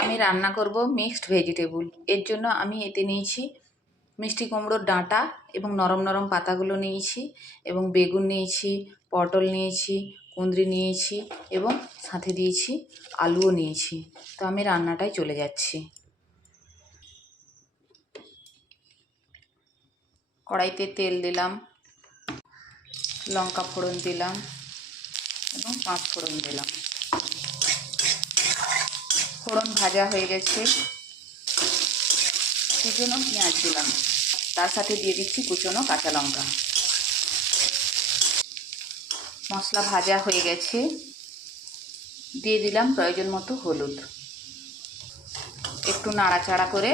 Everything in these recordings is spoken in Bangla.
আমি রান্না করব মিক্সড ভেজিটেবল এর জন্য আমি এতে নিয়েছি মিষ্টি কুমড়োর ডাঁটা এবং নরম নরম পাতাগুলো নিয়েছি এবং বেগুন নিয়েছি, পটল নিয়েছি, কুঁদরি নিয়েছি এবং সাথে দিয়েছি আলুও নিয়েছি। তো আমি রান্নাটায় চলে যাচ্ছি। কড়াইতে তেল দিলাম, লঙ্কা ফোড়ন দিলাম এবং পাঁচ ফোড়ন দিলাম। ফোড়ন ভাজা হয়ে গেছে। কুচনো পেঁয়াজ দিলাম। তার সাথে দিয়ে দিচ্ছি কুচনো কাঁচা লঙ্কা। মশলা ভাজা হয়ে গেছে। দিয়ে দিলাম প্রয়োজন মতো হলুদ। একটু নাড়াচাড়া করে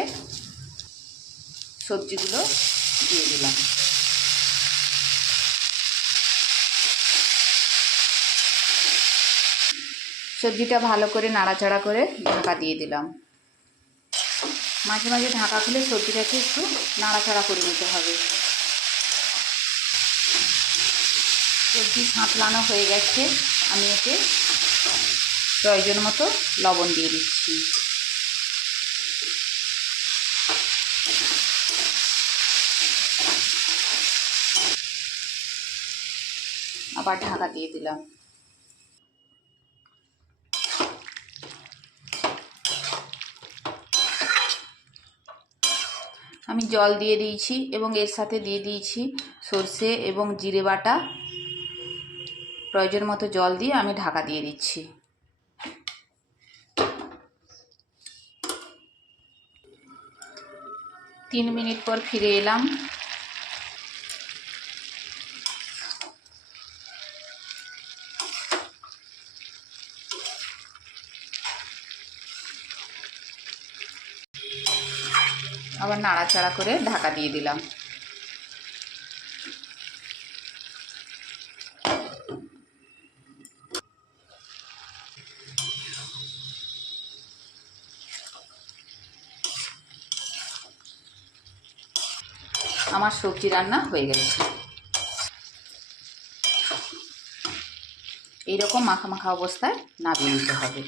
সবজিগুলো দিয়ে দিলাম। সবজিটা ভালো করে নাড়াচাড়া করে ঢাকা দিয়ে দিলাম। মাঝে মাঝে ঢাকা খুলে সবজিটাকে একটু নাড়াচাড়া করে নিতে হবে। সবজি সাঁতলানো হয়ে গেছে। আমি এতে প্রয়োজন মতো লবণ দিয়ে দিচ্ছি। আবার ঢাকা দিয়ে দিলাম। আমি জল দিয়ে দিয়েছি এবং এর সাথে দিয়ে দিয়েছি সর্ষে এবং জিরে বাটা। প্রয়োজন মতো জল দিয়ে আমি ঢাকা দিয়ে দিচ্ছি। তিন মিনিট পর ফিরে এলাম। আবার নাড়াচাড়া করে ঢাকা দিয়ে দিলাম। আমার সবজি রান্না হয়ে গেছে। এইরকম মাখা মাখা অবস্থায় নামিয়ে নিতে হবে।